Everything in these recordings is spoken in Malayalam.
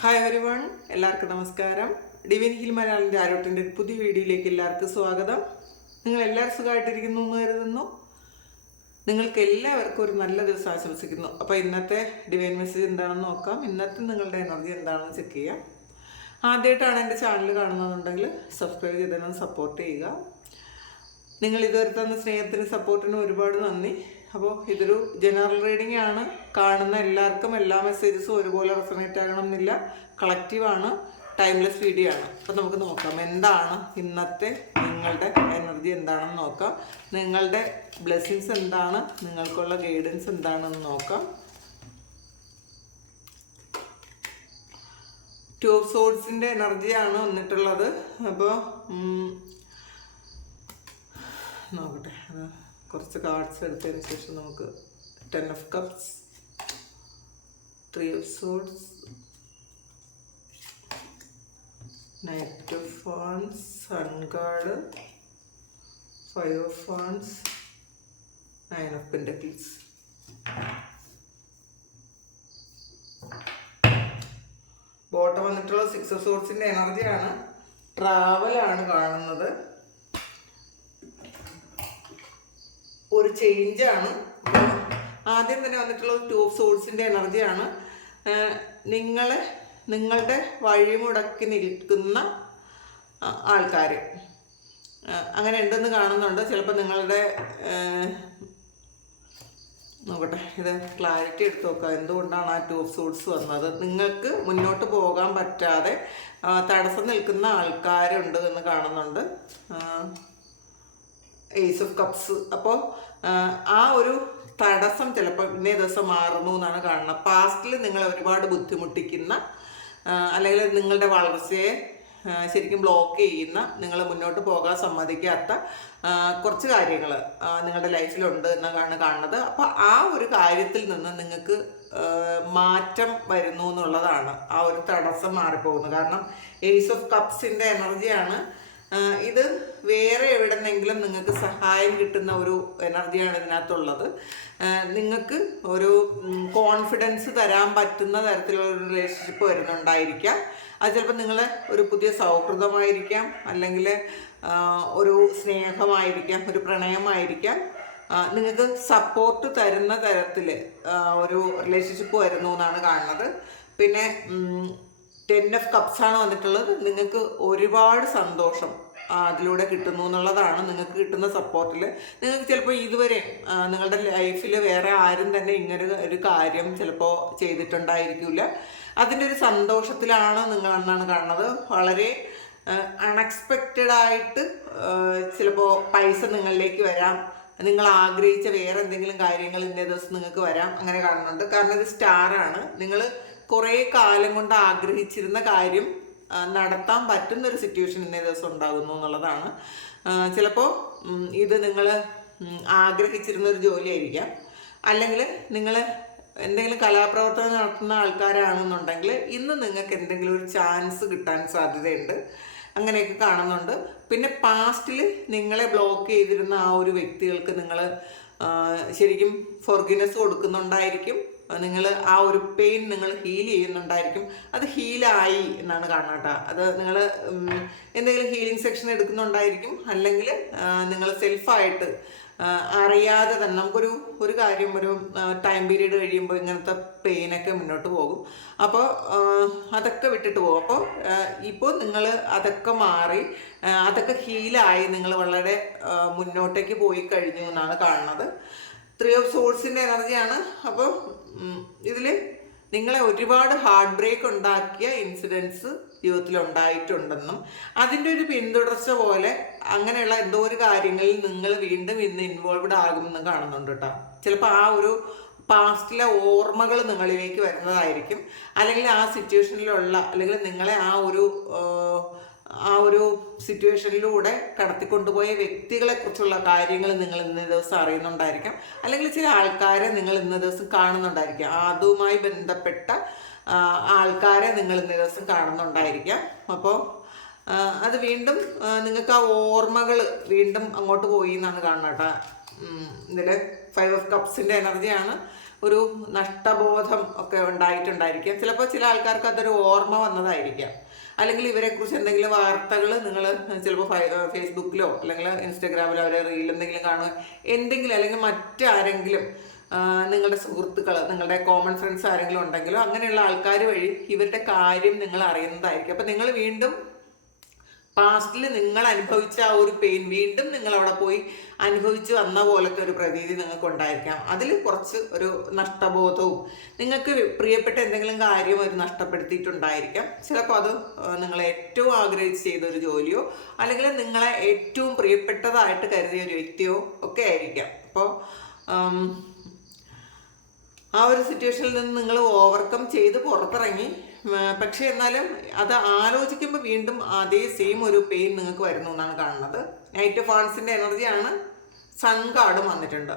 ഹായ് എവരിവൺ, എല്ലാവർക്കും നമസ്കാരം. ഡിവൈൻ ഹിൽ മലയാളിൻ്റെ ആരോട്ടിൻ്റെ പുതിയ വീഡിയോയിലേക്ക് എല്ലാവർക്കും സ്വാഗതം. നിങ്ങൾ എല്ലാവരും സുഖമായിട്ടിരിക്കുന്നു എന്ന് കരുതുന്നു. നിങ്ങൾക്ക് എല്ലാവർക്കും ഒരു നല്ല ദിവസം ആശംസിക്കുന്നു. അപ്പോൾ ഇന്നത്തെ ഡിവൈൻ മെസ്സേജ് എന്താണെന്ന് നോക്കാം. ഇന്നത്തെ നിങ്ങളുടെ എനർജി എന്താണെന്ന് ചെക്ക് ചെയ്യാം. ആദ്യമായിട്ടാണ് എൻ്റെ ചാനൽ കാണുന്നതെന്നുണ്ടെങ്കിൽ സബ്സ്ക്രൈബ് ചെയ്തതിനും സപ്പോർട്ട് ചെയ്യുക. നിങ്ങൾ ഇതുവരെ തന്ന സ്നേഹത്തിനും സപ്പോർട്ടിനും ഒരുപാട് നന്ദി. അപ്പോൾ ഇതൊരു ജനറൽ റീഡിംഗ് ആണ്. കാണുന്ന എല്ലാവർക്കും എല്ലാ മെസ്സേജസും ഒരുപോലെ റെസണേറ്റ് ആകണമെന്നില്ല. കളക്റ്റീവാണ്, ടൈംലെസ് വീഡിയോ ആണ്. അപ്പോൾ നമുക്ക് നോക്കാം എന്താണ് ഇന്നത്തെ നിങ്ങളുടെ എനർജി എന്താണെന്ന് നോക്കാം. നിങ്ങളുടെ ബ്ലെസ്സിങ്സ് എന്താണ്, നിങ്ങൾക്കുള്ള ഗൈഡൻസ് എന്താണെന്ന് നോക്കാം. 2 ഓഫ് സോഡ്സിൻ്റെ എനർജിയാണ് വന്നിട്ടുള്ളത്. അപ്പോൾ നോക്കട്ടെ, കുറച്ച് കാർഡ്സ് എടുത്തതിന് ശേഷം നമുക്ക് 10 of cups, 3 of swords, knight of wands, sun card, 5 of wands, 9 of pentacles. Bottom വന്നിട്ടുള്ള 6 ഓഫ് സോഡ്സിൻ്റെ എനർജിയാണ്. ട്രാവലാണ് കാണുന്നത്, ഒരു ചേഞ്ചാണ്. ആദ്യം തന്നെ വന്നിട്ടുള്ളത് 2 ഓഫ് സോഡ്സിൻ്റെ എനർജിയാണ്. നിങ്ങളുടെ വഴിമുടക്കി നിൽക്കുന്ന ആൾക്കാർ അങ്ങനെ ഉണ്ടെന്ന് കാണുന്നുണ്ട്. ചിലപ്പോൾ നിങ്ങളുടെ നോക്കട്ടെ, ഇത് ക്ലാരിറ്റി എടുത്ത് നോക്കാം. എന്തുകൊണ്ടാണ് ആ 2 ഓഫ് സോഡ്സ് വന്നത്? നിങ്ങൾക്ക് മുന്നോട്ട് പോകാൻ പറ്റാതെ തടസ്സം നിൽക്കുന്ന ആൾക്കാരുണ്ട് എന്ന് കാണുന്നുണ്ട്. Ace of cups. അപ്പോൾ ആ ഒരു തടസ്സം ചിലപ്പോൾ ഇന്നേ ദിവസം മാറുന്നു എന്നാണ് കാണുന്നത്. പാസ്റ്റിൽ നിങ്ങളെ ഒരുപാട് ബുദ്ധിമുട്ടിക്കുന്ന അല്ലെങ്കിൽ നിങ്ങളുടെ വളർച്ചയെ ശരിക്കും ബ്ലോക്ക് ചെയ്യുന്ന, നിങ്ങൾ മുന്നോട്ട് പോകാൻ സമ്മതിക്കാത്ത കുറച്ച് കാര്യങ്ങൾ നിങ്ങളുടെ ലൈഫിലുണ്ട് എന്നാണ് കാണുന്നത്. അപ്പോൾ ആ ഒരു കാര്യത്തിൽ നിന്ന് നിങ്ങൾക്ക് മാറ്റം വരുന്നു എന്നുള്ളതാണ്. ആ ഒരു തടസ്സം മാറിപ്പോകുന്നു. കാരണം ഏസ് ഓഫ് കപ്സിൻ്റെ എനർജിയാണ് ഇത്. വേറെ എവിടെന്നെങ്കിലും നിങ്ങൾക്ക് സഹായം കിട്ടുന്ന ഒരു എനർജിയാണ് ഇതിനകത്തുള്ളത്. നിങ്ങൾക്ക് ഒരു കോൺഫിഡൻസ് തരാൻ പറ്റുന്ന തരത്തിലുള്ള ഒരു റിലേഷൻഷിപ്പ് വരുന്നുണ്ടായിരിക്കാം. അത് ചിലപ്പോൾ നിങ്ങൾ ഒരു പുതിയ സൗഹൃദമായിരിക്കാം, അല്ലെങ്കിൽ ഒരു സ്നേഹമായിരിക്കാം, ഒരു പ്രണയമായിരിക്കാം. നിങ്ങൾക്ക് സപ്പോർട്ട് തരുന്ന തരത്തിൽ ഒരു റിലേഷൻഷിപ്പ് വരുന്നു എന്നാണ് കാണുന്നത്. പിന്നെ 10 ഓഫ് കപ്സ് ആണ് വന്നിട്ടുള്ളത്. നിങ്ങൾക്ക് ഒരുപാട് സന്തോഷം അതിലൂടെ കിട്ടുന്നു എന്നുള്ളതാണ്. നിങ്ങൾക്ക് കിട്ടുന്ന സപ്പോർട്ടിൽ നിങ്ങൾക്ക് ചിലപ്പോൾ ഇതുവരെ നിങ്ങളുടെ ലൈഫിൽ വേറെ ആരും തന്നെ ഇങ്ങനെ ഒരു കാര്യം ചിലപ്പോൾ ചെയ്തിട്ടുണ്ടായിരിക്കില്ല. അതിൻ്റെ ഒരു സന്തോഷത്തിലാണ് നിങ്ങളെന്നാണ് കാണുന്നത്. വളരെ അൺഎക്സ്പെക്റ്റഡ് ആയിട്ട് ചിലപ്പോൾ പൈസ നിങ്ങളിലേക്ക് വരാം. നിങ്ങൾ ആഗ്രഹിച്ച വേറെ എന്തെങ്കിലും കാര്യങ്ങൾ ഇന്നേ ദിവസം നിങ്ങൾക്ക് വരാം, അങ്ങനെ കാണുന്നുണ്ട്. കാരണം ഇത് സ്റ്റാറാണ്. നിങ്ങൾ കുറേ കാലം കൊണ്ട് ആഗ്രഹിച്ചിരുന്ന കാര്യം നടത്താൻ പറ്റുന്നൊരു സിറ്റുവേഷൻ ഇന്നേ ദിവസം ഉണ്ടാകുന്നു എന്നുള്ളതാണ്. ചിലപ്പോൾ ഇത് നിങ്ങൾ ആഗ്രഹിച്ചിരുന്ന ഒരു ജോലിയായിരിക്കാം, അല്ലെങ്കിൽ നിങ്ങൾ എന്തെങ്കിലും കലാപ്രവർത്തനം നടത്തുന്ന ആൾക്കാരാണെന്നുണ്ടെങ്കിൽ ഇന്ന് നിങ്ങൾക്ക് എന്തെങ്കിലും ഒരു ചാൻസ് കിട്ടാൻ സാധ്യതയുണ്ട്, അങ്ങനെയൊക്കെ കാണുന്നുണ്ട്. പിന്നെ പാസ്റ്റിൽ നിങ്ങളെ ബ്ലോക്ക് ചെയ്തിരുന്ന ആ ഒരു വ്യക്തികൾക്ക് നിങ്ങൾ ശരിക്കും ഫോർഗിവ്നെസ് കൊടുക്കുന്നുണ്ടായിരിക്കും. നിങ്ങൾ ആ ഒരു പെയിൻ നിങ്ങൾ ഹീൽ ചെയ്യുന്നുണ്ടായിരിക്കും. അത് ഹീലായി എന്നാണ് കാണാട്ടോ. അത് നിങ്ങൾ എന്തെങ്കിലും ഹീലിംഗ് സെക്ഷൻ എടുക്കുന്നുണ്ടായിരിക്കും, അല്ലെങ്കിൽ നിങ്ങൾ സെൽഫായിട്ട് അറിയാതെ തന്നെ നമുക്കൊരു കാര്യം ഒരു ടൈം പീരീഡ് കഴിയുമ്പോൾ ഇങ്ങനത്തെ പെയിനൊക്കെ മുന്നോട്ട് പോകും. അപ്പോൾ അതൊക്കെ വിട്ടിട്ട് പോകും. അപ്പോൾ ഇപ്പോൾ നിങ്ങൾ അതൊക്കെ മാറി അതൊക്കെ ഹീലായി നിങ്ങൾ വളരെ മുന്നോട്ടേക്ക് പോയി കഴിഞ്ഞു എന്നാണ് കാണുന്നത്. 3 ഓഫ് സോഡ്സിൻ്റെ എനർജിയാണ്. അപ്പോൾ ഇതിൽ നിങ്ങളെ ഒരുപാട് ഹാർട്ട് ബ്രേക്ക് ഉണ്ടാക്കിയ ഇൻസിഡൻസ് ജീവിതത്തിൽ ഉണ്ടായിട്ടുണ്ടെന്നും അതിൻ്റെ ഒരു പിന്തുടർച്ച പോലെ അങ്ങനെയുള്ള എന്തോ ഒരു കാര്യങ്ങളിൽ നിങ്ങൾ വീണ്ടും ഇന്ന് ഇൻവോൾവ്ഡ് ആകുമെന്ന് കാണുന്നുണ്ട് കേട്ടോ. ചിലപ്പോൾ ആ ഒരു പാസ്റ്റിലെ ഓർമ്മകൾ നിങ്ങളിലേക്ക് വരുന്നതായിരിക്കും, അല്ലെങ്കിൽ ആ സിറ്റുവേഷനിലുള്ള അല്ലെങ്കിൽ നിങ്ങളെ ആ ഒരു സിറ്റുവേഷനിലൂടെ കടത്തിക്കൊണ്ടുപോയ വ്യക്തികളെ കുറിച്ചുള്ള കാര്യങ്ങൾ നിങ്ങൾ ഇന്ന ദിവസം അറിയുന്നുണ്ടായിരിക്കാം, അല്ലെങ്കിൽ ചില ആൾക്കാരെ നിങ്ങൾ ഇന്ന ദിവസം കാണുന്നുണ്ടായിരിക്കാം. അതുമായി ബന്ധപ്പെട്ട ആൾക്കാരെ നിങ്ങൾ ഇന്ന ദിവസം കാണുന്നുണ്ടായിരിക്കാം. അപ്പോൾ അത് വീണ്ടും നിങ്ങൾക്ക് ആ ഓർമ്മകൾ വീണ്ടും അങ്ങോട്ട് പോയി എന്നാണ് കാണുന്നത് കേട്ടോ. ഇതിൽ 5 ഓഫ് കപ്സിൻ്റെ എനർജിയാണ്. ഒരു നഷ്ടബോധം ഒക്കെ ഉണ്ടായിട്ടുണ്ടായിരിക്കാം. ചിലപ്പോൾ ചില ആൾക്കാർക്ക് അതൊരു ഓർമ്മ വന്നതായിരിക്കാം. അല്ലെങ്കിൽ ഇവരെക്കുറിച്ച് എന്തെങ്കിലും വാർത്തകൾ നിങ്ങൾ ചിലപ്പോൾ ഫേസ്ബുക്കിലോ അല്ലെങ്കിൽ ഇൻസ്റ്റാഗ്രാമിലോ അവരെ റീൽ എന്തെങ്കിലും കാണുക, എന്തെങ്കിലും അല്ലെങ്കിൽ മറ്റാരെങ്കിലും നിങ്ങളുടെ സുഹൃത്തുക്കൾ, നിങ്ങളുടെ കോമൺ ഫ്രണ്ട്സ് ആരെങ്കിലും ഉണ്ടെങ്കിലോ അങ്ങനെയുള്ള ആൾക്കാർ വഴി ഇവരുടെ കാര്യം നിങ്ങൾ അറിയുന്നതായിരിക്കും. അപ്പം നിങ്ങൾ വീണ്ടും പാസ്റ്റിൽ നിങ്ങൾ അനുഭവിച്ച ആ ഒരു പെയിൻ വീണ്ടും നിങ്ങൾ അവിടെ പോയി അനുഭവിച്ച് വന്ന പോലത്തെ ഒരു പ്രതീതി നിങ്ങൾക്ക് ഉണ്ടായിരിക്കാം. അതിൽ കുറച്ച് ഒരു നഷ്ടബോധവും, നിങ്ങൾക്ക് പ്രിയപ്പെട്ട എന്തെങ്കിലും കാര്യം ഒരു നഷ്ടപ്പെടുത്തിയിട്ടുണ്ടായിരിക്കാം. ചിലപ്പോൾ അത് നിങ്ങൾ ഏറ്റവും ആഗ്രഹിച്ച് ചെയ്ത ഒരു ജോലിയോ അല്ലെങ്കിൽ നിങ്ങളെ ഏറ്റവും പ്രിയപ്പെട്ടതായിട്ട് കരുതിയ ഒരു വ്യക്തിയോ ഒക്കെ ആയിരിക്കാം. അപ്പോൾ ആ ഒരു സിറ്റുവേഷനിൽ നിന്ന് നിങ്ങൾ ഓവർകം ചെയ്ത് പുറത്തിറങ്ങി. പക്ഷെ എന്നാലും അത് ആലോചിക്കുമ്പോൾ വീണ്ടും അതേ സെയിം ഒരു പെയിൻ നിങ്ങൾക്ക് വരുന്നു എന്നാണ് കാണുന്നത്. നൈറ്റ് ഓഫ് വാൺസിൻ്റെ എനർജിയാണ്. സൺ കാർഡും വന്നിട്ടുണ്ട്.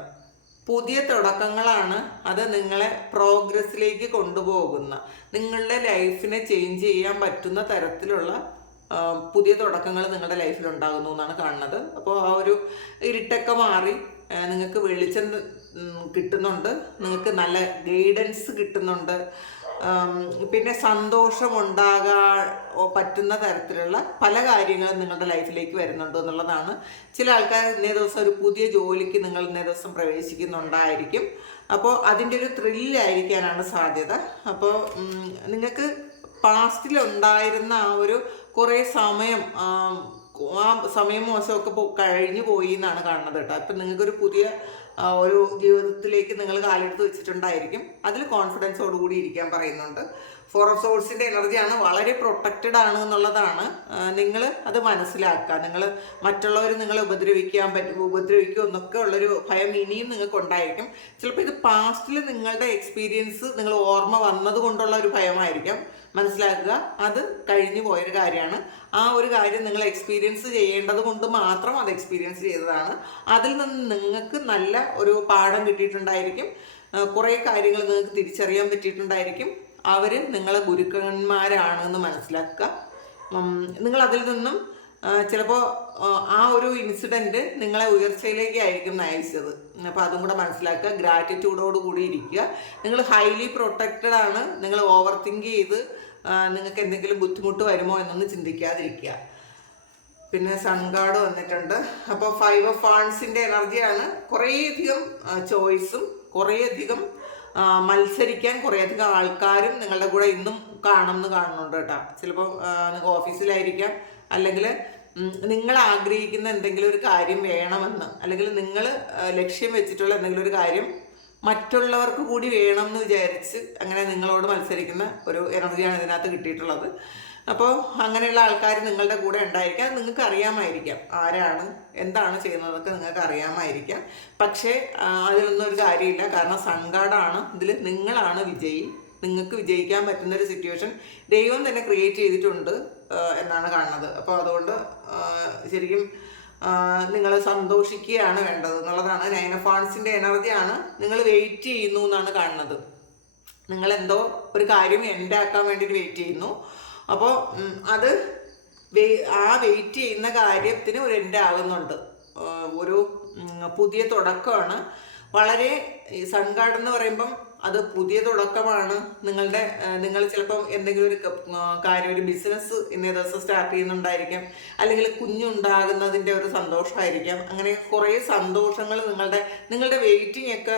പുതിയ തുടക്കങ്ങളാണ്. അത് നിങ്ങളെ പ്രോഗ്രസ്സിലേക്ക് കൊണ്ടുപോകുന്ന, നിങ്ങളുടെ ലൈഫിനെ ചേഞ്ച് ചെയ്യാൻ പറ്റുന്ന തരത്തിലുള്ള പുതിയ തുടക്കങ്ങൾ നിങ്ങളുടെ ലൈഫിൽ ഉണ്ടാകുന്നു എന്നാണ് കാണുന്നത്. അപ്പോൾ ആ ഒരു ഇരുട്ടൊക്കെ മാറി നിങ്ങൾക്ക് വെളിച്ചം കിട്ടുന്നുണ്ട്, നിങ്ങൾക്ക് നല്ല ഗൈഡൻസ് കിട്ടുന്നുണ്ട്, പിന്നെ സന്തോഷമുണ്ടാകാൻ പറ്റുന്ന തരത്തിലുള്ള പല കാര്യങ്ങളും നിങ്ങളുടെ ലൈഫിലേക്ക് വരുന്നുണ്ട് എന്നുള്ളതാണ്. ചില ആൾക്കാർ ഇന്നേ ദിവസം ഒരു പുതിയ ജോലിക്ക് നിങ്ങൾ ഇന്നേ ദിവസം പ്രവേശിക്കുന്നുണ്ടായിരിക്കും. അപ്പോൾ അതിൻ്റെ ഒരു ത്രില്ലായിരിക്കാനാണ് സാധ്യത. അപ്പോൾ നിങ്ങൾക്ക് പാസ്റ്റിലുണ്ടായിരുന്ന ആ ഒരു കുറേ സമയം, ആ സമയം മോശമൊക്കെ കഴിഞ്ഞു പോയി എന്നാണ് കാണുന്നത് കേട്ടോ. ഇപ്പം നിങ്ങൾക്കൊരു പുതിയ ഒരു ജീവിതത്തിലേക്ക് നിങ്ങൾ കാലെടുത്ത് വെച്ചിട്ടുണ്ടായിരിക്കും. അതിൽ കോൺഫിഡൻസോടുകൂടി ഇരിക്കാൻ പറയുന്നുണ്ട്. ഫോർ ഓഫ് സോൾസിൻ്റെ എനർജിയാണ്. വളരെ പ്രൊട്ടക്റ്റഡ് ആണ് എന്നുള്ളതാണ്. നിങ്ങൾ അത് മനസ്സിലാക്കുക. നിങ്ങൾ മറ്റുള്ളവർ നിങ്ങളെ ഉപദ്രവിക്കുമോ എന്നൊക്കെ ഉള്ളൊരു ഭയം ഇനിയും നിങ്ങൾക്ക് ഉണ്ടായിരിക്കും. ചിലപ്പോൾ ഇത് പാസ്റ്റിൽ നിങ്ങളുടെ എക്സ്പീരിയൻസ് നിങ്ങൾ ഓർമ്മ വന്നത് കൊണ്ടുള്ള ഒരു ഭയമായിരിക്കാം. മനസ്സിലാക്കുക, അത് കഴിഞ്ഞു പോയൊരു കാര്യമാണ്. ആ ഒരു കാര്യം നിങ്ങൾ എക്സ്പീരിയൻസ് ചെയ്യേണ്ടത് കൊണ്ട് മാത്രം അത് എക്സ്പീരിയൻസ് ചെയ്തതാണ്. അതിൽ നിന്ന് നിങ്ങൾക്ക് നല്ല ഒരു പാഠം കിട്ടിയിട്ടുണ്ടായിരിക്കും. കുറേ കാര്യങ്ങൾ നിങ്ങൾക്ക് തിരിച്ചറിയാൻ പറ്റിയിട്ടുണ്ടായിരിക്കും. അവർ നിങ്ങളെ ഗുരുക്കന്മാരാണെന്ന് മനസ്സിലാക്കുക. നിങ്ങൾ അതിൽ നിന്നും ചിലപ്പോൾ ആ ഒരു ഇൻസിഡൻറ്റ് നിങ്ങളെ ഉയർച്ചയിലേക്കായിരിക്കും നയിച്ചത്. അപ്പോൾ അതും കൂടെ മനസ്സിലാക്കുക. ഗ്രാറ്റിറ്റ്യൂഡോട് കൂടി ഇരിക്കുക. നിങ്ങൾ ഹൈലി പ്രൊട്ടക്റ്റഡ് ആണ്. നിങ്ങൾ ഓവർ തിങ്ക് ചെയ്ത് നിങ്ങൾക്ക് എന്തെങ്കിലും ബുദ്ധിമുട്ട് വരുമോ എന്നൊന്നും ചിന്തിക്കാതിരിക്കുക. പിന്നെ സൺ കാർഡ് വന്നിട്ടുണ്ട്. അപ്പോൾ 5 ഓഫ് വാൺസിൻ്റെ എനർജിയാണ്. കുറേയധികം ചോയ്സും കുറേയധികം മത്സരിക്കാൻ കുറേയധികം ആൾക്കാരും നിങ്ങളുടെ കൂടെ ഇന്നും കാണുന്നുണ്ട് കേട്ടോ. ചിലപ്പോൾ ഓഫീസിലായിരിക്കാം, അല്ലെങ്കിൽ നിങ്ങൾ ആഗ്രഹിക്കുന്ന എന്തെങ്കിലും ഒരു കാര്യം വേണമെന്ന്, അല്ലെങ്കിൽ നിങ്ങൾ ലക്ഷ്യം വെച്ചിട്ടുള്ള എന്തെങ്കിലും ഒരു കാര്യം മറ്റുള്ളവർക്ക് കൂടി വേണം എന്ന് വിചാരിച്ച് അങ്ങനെ നിങ്ങളോട് മത്സരിക്കുന്ന ഒരു എനർജിയാണ് ഇതിനകത്ത് കിട്ടിയിട്ടുള്ളത്. അപ്പോൾ അങ്ങനെയുള്ള ആൾക്കാർ നിങ്ങളുടെ കൂടെ ഉണ്ടായിരിക്കാം. നിങ്ങൾക്ക് അറിയാമായിരിക്കാം ആരാണ് എന്താണ് ചെയ്യുന്നതൊക്കെ നിങ്ങൾക്ക് അറിയാമായിരിക്കാം. പക്ഷേ അതിലൊന്നും ഒരു കാര്യമില്ല. കാരണം സൺ കാർഡാണ്. ഇതിൽ നിങ്ങളാണ് വിജയി. നിങ്ങൾക്ക് വിജയിക്കാൻ പറ്റുന്നൊരു സിറ്റുവേഷൻ ദൈവം തന്നെ ക്രിയേറ്റ് ചെയ്തിട്ടുണ്ട് എന്നാണ് കാണുന്നത്. അപ്പോൾ അതുകൊണ്ട് ശരിക്കും നിങ്ങൾ സന്തോഷിക്കുകയാണ് വേണ്ടത് എന്നുള്ളതാണ്. 9 ഓഫ് വാൺസിൻ്റെ എനർജിയാണ്. നിങ്ങൾ വെയിറ്റ് ചെയ്യുന്നു എന്നാണ് കാണുന്നത്. നിങ്ങളെന്തോ ഒരു കാര്യം എൻഡ് ആക്കാൻ വേണ്ടിയിട്ട് വെയിറ്റ് ചെയ്യുന്നു. അപ്പോൾ അത് ആ വെയിറ്റ് ചെയ്യുന്ന കാര്യത്തിന് ഒരു എൻഡ് ആകുന്നുണ്ട്. ഒരു പുതിയ തുടക്കമാണ്. വളരെ സൺ കാർഡ് എന്ന് പറയുമ്പം അത് പുതിയ തുടക്കമാണ്. നിങ്ങൾ ചിലപ്പം എന്തെങ്കിലും ഒരു കാര്യം, ഒരു ബിസിനസ് ഇന്നേ ദിവസം സ്റ്റാർട്ട് ചെയ്യുന്നുണ്ടായിരിക്കാം, അല്ലെങ്കിൽ കുഞ്ഞുണ്ടാകുന്നതിൻ്റെ ഒരു സന്തോഷമായിരിക്കാം. അങ്ങനെ കുറേ സന്തോഷങ്ങൾ നിങ്ങളുടെ വെയിറ്റിംഗ് ഒക്കെ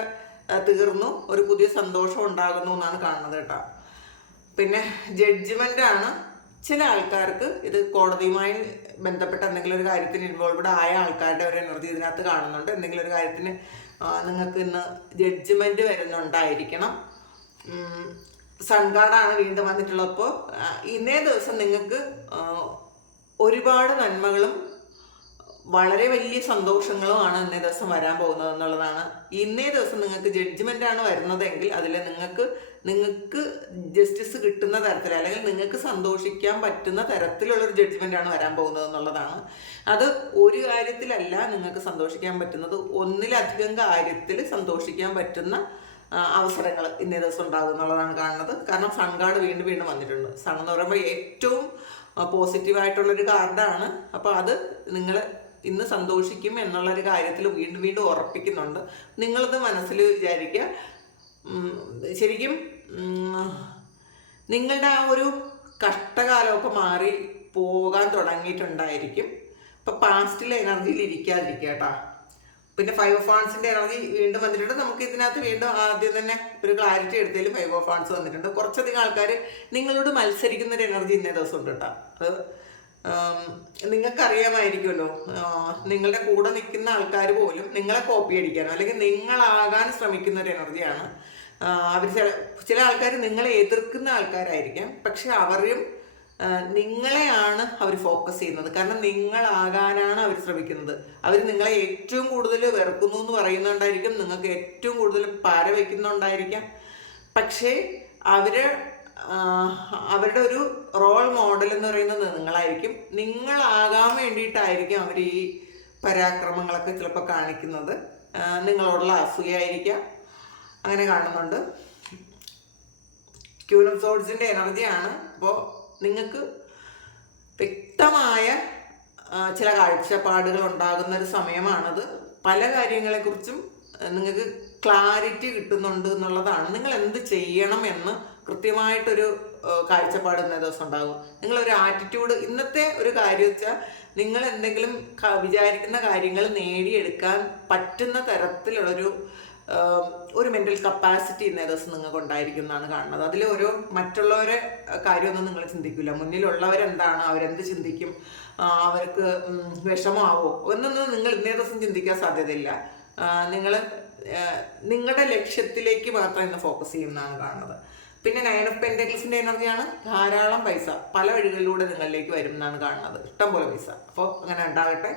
തീർന്നു, ഒരു പുതിയ സന്തോഷം ഉണ്ടാകുന്നു എന്നാണ് കാണുന്നത് കേട്ടോ. പിന്നെ ജഡ്ജ്മെൻ്റ് ആണ്. ചില ആൾക്കാർക്ക് ഇത് കോടതിയുമായി ബന്ധപ്പെട്ട എന്തെങ്കിലും ഒരു കാര്യത്തിന് ഇൻവോൾവ്ഡ് ആയ ആൾക്കാരുടെ ഒരു എനർജി ഇതിനകത്ത് കാണുന്നുണ്ട്. എന്തെങ്കിലും ഒരു കാര്യത്തിന് നിങ്ങൾക്ക് ഇന്ന് ജഡ്ജ്മെൻറ്റ് വരുന്നുണ്ടായിരിക്കണം. സൺ കാർഡാണ് വീണ്ടും വന്നിട്ടുള്ളപ്പോൾ ഇന്നേ ദിവസം നിങ്ങൾക്ക് ഒരുപാട് നന്മകളും വളരെ വലിയ സന്തോഷങ്ങളുമാണ് ഇന്നേ ദിവസം വരാൻ പോകുന്നത് എന്നുള്ളതാണ്. ഇന്നേ ദിവസം നിങ്ങൾക്ക് ജഡ്ജ്മെൻ്റ് ആണ് വരുന്നതെങ്കിൽ അതിൽ നിങ്ങൾക്ക് ജസ്റ്റിസ് കിട്ടുന്ന തരത്തിൽ, അല്ലെങ്കിൽ നിങ്ങൾക്ക് സന്തോഷിക്കാൻ പറ്റുന്ന തരത്തിലുള്ളൊരു ജഡ്ജ്മെൻ്റ് ആണ് വരാൻ പോകുന്നത് എന്നുള്ളതാണ്. അത് ഒരു കാര്യത്തിലല്ല നിങ്ങൾക്ക് സന്തോഷിക്കാൻ പറ്റുന്നത്, ഒന്നിലധികം കാര്യത്തിൽ സന്തോഷിക്കാൻ പറ്റുന്ന അവസരങ്ങൾ ഇന്നേ ദിവസം ഉണ്ടാകും എന്നുള്ളതാണ് കാണുന്നത്. കാരണം സൺ കാർഡ് വീണ്ടും വീണ്ടും വന്നിട്ടുണ്ട്. സൺ എന്ന് പറയുമ്പോൾ ഏറ്റവും പോസിറ്റീവായിട്ടുള്ളൊരു കാർഡാണ്. അപ്പോൾ അത് നിങ്ങൾ ഇന്ന് സന്തോഷിക്കും എന്നുള്ളൊരു കാര്യത്തിൽ വീണ്ടും വീണ്ടും ഉറപ്പിക്കുന്നുണ്ട്. നിങ്ങളത് മനസ്സിൽ വിചാരിക്കുക. ശരിക്കും നിങ്ങളുടെ ആ ഒരു കഷ്ടകാലമൊക്കെ മാറി പോകാൻ തുടങ്ങിയിട്ടുണ്ടായിരിക്കും. ഇപ്പം പാസ്റ്റിലെ എനർജിയിൽ ഇരിക്കാതിരിക്കുക കേട്ടോ. പിന്നെ 5 ഓഫ് വാൻസിൻ്റെ എനർജി വീണ്ടും വന്നിട്ടുണ്ട്. നമുക്ക് ഇതിനകത്ത് വീണ്ടും ആദ്യം തന്നെ ഒരു ക്ലാരിറ്റി എടുത്തതിൽ 5 ഓഫ് വാൻസ് വന്നിട്ടുണ്ട്. കുറച്ചധികം ആൾക്കാർ നിങ്ങളോട് മത്സരിക്കുന്നൊരു എനർജി ഇന്നേ ദിവസം ഉണ്ട് കേട്ടോ. അത് നിങ്ങൾക്കറിയാമായിരിക്കുമല്ലോ, നിങ്ങളുടെ കൂടെ നിൽക്കുന്ന ആൾക്കാർ പോലും നിങ്ങളെ കോപ്പി അടിക്കാനോ അല്ലെങ്കിൽ നിങ്ങളാകാൻ ശ്രമിക്കുന്ന ഒരു എനർജിയാണ്. അവർ ചില ആൾക്കാർ നിങ്ങളെ എതിർക്കുന്ന ആൾക്കാരായിരിക്കാം, പക്ഷെ അവരും നിങ്ങളെയാണ് അവർ ഫോക്കസ് ചെയ്യുന്നത്. കാരണം നിങ്ങളാകാനാണ് അവർ ശ്രമിക്കുന്നത്. അവർ നിങ്ങളെ ഏറ്റവും കൂടുതൽ വെറുക്കുന്നു എന്ന് പറയുന്നുണ്ടായിരിക്കും, നിങ്ങൾക്ക് ഏറ്റവും കൂടുതൽ പാര വയ്ക്കുന്നുണ്ടായിരിക്കാം. പക്ഷേ അവരുടെ ഒരു റോൾ മോഡൽ എന്ന് പറയുന്നത് നിങ്ങളായിരിക്കും. നിങ്ങളാകാൻ വേണ്ടിയിട്ടായിരിക്കും അവർ ഈ പരാക്രമങ്ങളൊക്കെ ചിലപ്പോൾ കാണിക്കുന്നത്. നിങ്ങളോടുള്ള അസൂയായിരിക്കാം, അങ്ങനെ കാണുന്നുണ്ട്. ക്യൂൻ ഓഫ് സോർഡ്സിൻ്റെ എനർജിയാണ്. അപ്പോൾ നിങ്ങൾക്ക് വ്യക്തമായ ചില കാഴ്ചപ്പാടുകൾ ഉണ്ടാകുന്ന ഒരു സമയമാണത്. പല കാര്യങ്ങളെക്കുറിച്ചും നിങ്ങൾക്ക് ക്ലാരിറ്റി കിട്ടുന്നുണ്ട് എന്നുള്ളതാണ്. നിങ്ങൾ എന്ത് ചെയ്യണം എന്ന് കൃത്യമായിട്ടൊരു കാഴ്ചപ്പാട് ഇന്നേ ദിവസം ഉണ്ടാകും. നിങ്ങളൊരു ആറ്റിറ്റ്യൂഡ്, ഇന്നത്തെ ഒരു കാര്യം വെച്ചാൽ നിങ്ങൾ എന്തെങ്കിലും വിചാരിക്കുന്ന കാര്യങ്ങൾ നേടിയെടുക്കാൻ പറ്റുന്ന തരത്തിലുള്ളൊരു മെൻ്റൽ കപ്പാസിറ്റി ഇന്നേ ദിവസം നിങ്ങൾക്ക് ഉണ്ടായിരിക്കും എന്നാണ് കാണുന്നത്. അതിൽ ഒരു മറ്റുള്ളവരെ കാര്യമൊന്നും നിങ്ങൾ ചിന്തിക്കില്ല. മുന്നിലുള്ളവരെന്താണ്, അവരെന്ത് ചിന്തിക്കും, അവർക്ക് വിഷമാവോ എന്നൊന്നും നിങ്ങൾ ഇന്നേ ദിവസം ചിന്തിക്കാൻ സാധ്യതയില്ല. നിങ്ങൾ നിങ്ങളുടെ ലക്ഷ്യത്തിലേക്ക് മാത്രം ഇന്ന് ഫോക്കസ് ചെയ്യുന്നതാണ് കാണുന്നത്. പിന്നെ 9 ഓഫ് പെൻറ്റക്കിൾസിൻ്റെ എനർജിയാണ്. ധാരാളം പൈസ പല വഴികളിലൂടെ നിങ്ങളിലേക്ക് വരും എന്നാണ് കാണുന്നത്. ഇഷ്ടംപോലെ പൈസ. അപ്പോൾ അങ്ങനെ ഉണ്ടാകട്ടെ.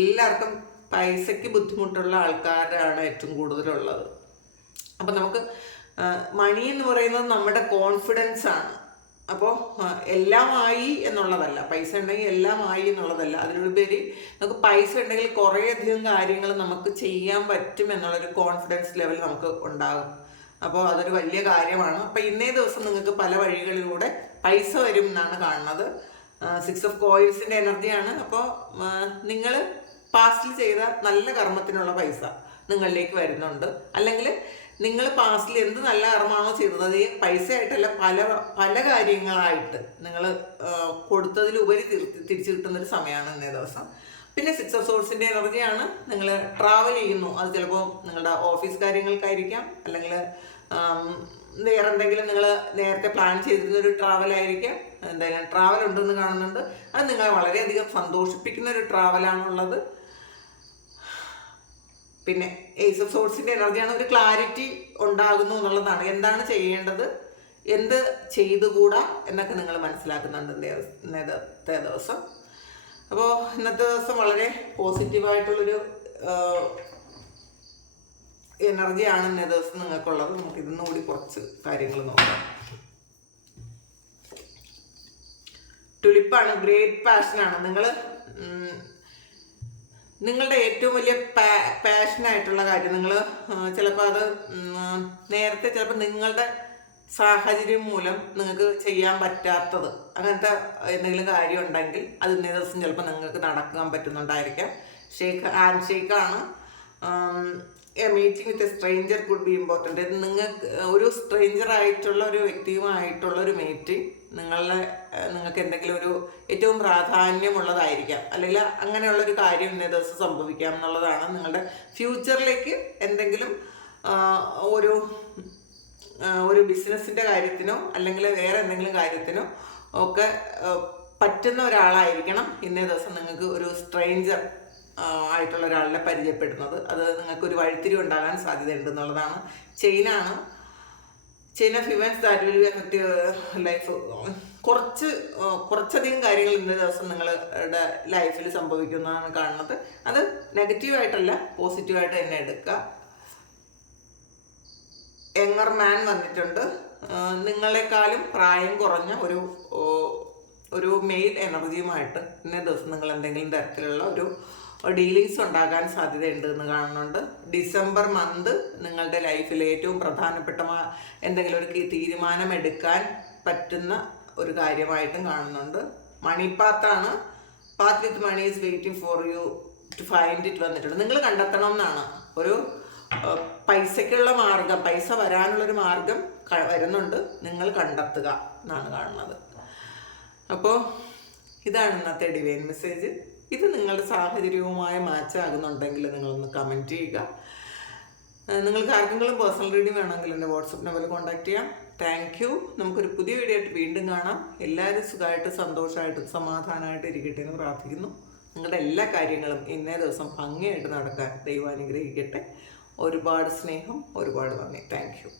എല്ലാവർക്കും പൈസയ്ക്ക് ബുദ്ധിമുട്ടുള്ള ആൾക്കാരാണ് ഏറ്റവും കൂടുതലുള്ളത്. അപ്പം നമുക്ക് മണി എന്ന് പറയുന്നത് നമ്മുടെ കോൺഫിഡൻസ് ആണ്. അപ്പോൾ എല്ലാമായി എന്നുള്ളതല്ല, പൈസ ഉണ്ടെങ്കിൽ എല്ലാമായി എന്നുള്ളതല്ല. അതിനുപരി നമുക്ക് പൈസ ഉണ്ടെങ്കിൽ കുറേയധികം കാര്യങ്ങൾ നമുക്ക് ചെയ്യാൻ പറ്റും എന്നുള്ളൊരു കോൺഫിഡൻസ് ലെവൽ നമുക്ക് ഉണ്ടാകും. അപ്പോൾ അതൊരു വലിയ കാര്യമാണ്. അപ്പോൾ ഇന്നേ ദിവസം നിങ്ങൾക്ക് പല വഴികളിലൂടെ പൈസ വരും എന്നാണ് കാണുന്നത്. 6 ഓഫ് കോയിൻസിൻ്റെ എനർജിയാണ്. അപ്പോൾ നിങ്ങൾ പാസ്റ്റിൽ ചെയ്ത നല്ല കർമ്മത്തിനുള്ള പൈസ നിങ്ങളിലേക്ക് വരുന്നുണ്ട്. അല്ലെങ്കിൽ നിങ്ങൾ പാസ്റ്റിൽ എന്ത് നല്ല കർമ്മമാണോ ചെയ്തത് അത് പൈസ ആയിട്ടല്ല, പല കാര്യങ്ങളായിട്ട് നിങ്ങൾ കൊടുത്തതിലുപരി തിരിച്ചു കിട്ടുന്നൊരു സമയമാണ് ഇന്നേ ദിവസം. പിന്നെ 6 ഓഫ് സോഴ്സിൻ്റെ എനർജിയാണ്. നിങ്ങൾ ട്രാവൽ ചെയ്യുന്നു. അത് ചിലപ്പോൾ നിങ്ങളുടെ ഓഫീസ് കാര്യങ്ങൾക്കായിരിക്കാം, അല്ലെങ്കിൽ വേറെ എന്തെങ്കിലും നിങ്ങൾ നേരത്തെ പ്ലാൻ ചെയ്തിരുന്നൊരു ട്രാവലായിരിക്കാം. എന്തായാലും ട്രാവൽ ഉണ്ടെന്ന് കാണുന്നുണ്ട്. അത് നിങ്ങളെ വളരെയധികം സന്തോഷിപ്പിക്കുന്ന ഒരു ട്രാവലാണുള്ളത്. പിന്നെ ഏസ് ഓഫ് സോഴ്സിൻ്റെ എനർജിയാണ്. ഒരു ക്ലാരിറ്റി ഉണ്ടാകുന്നു എന്നുള്ളതാണ്. എന്താണ് ചെയ്യേണ്ടത്, എന്ത് ചെയ്തുകൂടാ എന്നൊക്കെ നിങ്ങൾ മനസ്സിലാക്കുന്നുണ്ട് ഇന്നത്തെ ദിവസം. അപ്പോൾ ഇന്നത്തെ ദിവസം വളരെ പോസിറ്റീവായിട്ടുള്ളൊരു എനർജിയാണ് ഇന്നത്തെ ദിവസം നിങ്ങൾക്കുള്ളത്. നമുക്ക് ഇതിന്ന് കൂടി കുറച്ച് കാര്യങ്ങൾ നോക്കാം. ടുലിപ്പാണ്. ഗ്രേറ്റ് പാഷനാണ്. നിങ്ങളുടെ ഏറ്റവും വലിയ പാഷനായിട്ടുള്ള കാര്യം നിങ്ങൾ ചിലപ്പോൾ അത് നേരത്തെ ചിലപ്പോൾ നിങ്ങളുടെ സാഹചര്യം മൂലം നിങ്ങൾക്ക് ചെയ്യാൻ പറ്റാത്തത്, അങ്ങനത്തെ എന്തെങ്കിലും കാര്യം ഉണ്ടെങ്കിൽ അത് ഇന്നേ ദിവസം ചിലപ്പോൾ നിങ്ങൾക്ക് നടക്കാൻ പറ്റുന്നുണ്ടായിരിക്കാം. ഹാൻഡ് ഷേക്കാണ്. A meeting with a stranger could be important. നിങ്ങൾക്ക് ഒരു സ്ട്രേഞ്ചർ ആയിട്ടുള്ള ഒരു വ്യക്തിയുമായിട്ടുള്ള ഒരു മീറ്റിംഗ് നിങ്ങൾക്ക് എന്തെങ്കിലും ഒരു ഏറ്റവും പ്രാധാന്യമുള്ളതായിരിക്കാം, അല്ലെങ്കിൽ അങ്ങനെയുള്ളൊരു കാര്യം ഇന്നേ ദിവസം സംഭവിക്കാം എന്നുള്ളതാണ്. നിങ്ങളുടെ ഫ്യൂച്ചറിലേക്ക് എന്തെങ്കിലും ഒരു ബിസിനസ്സിൻ്റെ കാര്യത്തിനോ അല്ലെങ്കിൽ വേറെ എന്തെങ്കിലും കാര്യത്തിനോ ഒക്കെ പറ്റുന്ന ഒരാളായിരിക്കണം ഇന്നേ ദിവസം നിങ്ങൾക്ക് ഒരു സ്ട്രേഞ്ചർ ആയിട്ടുള്ള ഒരാളെ പരിചയപ്പെടുന്നത്. അത് നിങ്ങൾക്കൊരു വഴിത്തിരി ഉണ്ടാകാൻ സാധ്യതയുണ്ട് എന്നുള്ളതാണ്. ചെയിനാണ്. Chain of events that will be effect life. കുറച്ചധികം കാര്യങ്ങൾ ഇന്നേ ദിവസം നിങ്ങളുടെ ലൈഫിൽ സംഭവിക്കുന്നതാണ് കാണുന്നത്. അത് നെഗറ്റീവായിട്ടല്ല, പോസിറ്റീവായിട്ട് തന്നെ എടുക്കുക. യങ്ങർ മാൻ വന്നിട്ടുണ്ട്. നിങ്ങളെക്കാളും പ്രായം കുറഞ്ഞ ഒരു മെയിൽ എനർജിയുമായിട്ട് ഇന്നേ ദിവസം നിങ്ങൾ എന്തെങ്കിലും തരത്തിലുള്ള ഒരു ഡീലിങ്സ് ഉണ്ടാകാൻ സാധ്യതയുണ്ട് എന്ന് കാണുന്നുണ്ട്. ഡിസംബർ മന്ത് നിങ്ങളുടെ ലൈഫിൽ ഏറ്റവും പ്രധാനപ്പെട്ട എന്തെങ്കിലും ഒരു തീരുമാനമെടുക്കാൻ പറ്റുന്ന ഒരു കാര്യമായിട്ടും കാണുന്നുണ്ട്. മണി പാത്താണ്. Path with money is waiting for you to find it വന്നിട്ടുണ്ട്. നിങ്ങൾ കണ്ടെത്തണം എന്നാണ്. പൈസയ്ക്കുള്ള മാർഗം, പൈസ വരാനുള്ളൊരു മാർഗം വരുന്നുണ്ട്, നിങ്ങൾ കണ്ടെത്തുക എന്നാണ് കാണുന്നത്. അപ്പോൾ ഇതാണ് ഇന്നത്തെ ഡിവൈൻ മെസ്സേജ്. ഇത് നിങ്ങളുടെ സാഹചര്യവുമായി മാച്ച് ആകുന്നുണ്ടെങ്കിൽ നിങ്ങളൊന്ന് കമൻറ്റ് ചെയ്യുക. നിങ്ങൾക്ക് ആർക്കെങ്കിലും പേഴ്സണൽ റീഡിംഗ് വേണമെങ്കിൽ എൻ്റെ വാട്സപ്പ് നമ്പറിൽ കോൺടാക്ട് ചെയ്യാം. Thank you. നമുക്കൊരു പുതിയ വീഡിയോ ആയിട്ട് വീണ്ടും കാണാം. എല്ലാവരും സുഖമായിട്ട് സന്തോഷമായിട്ടും സമാധാനമായിട്ട് ഇരിക്കട്ടെ എന്ന് പ്രാർത്ഥിക്കുന്നു. നിങ്ങളുടെ എല്ലാ കാര്യങ്ങളും ഇന്നേ ദിവസം ഭംഗിയായിട്ട് നടക്കാൻ ദൈവം അനുഗ്രഹിക്കട്ടെ. ഒരുപാട് സ്നേഹം, ഒരുപാട് നന്ദി. Thank you.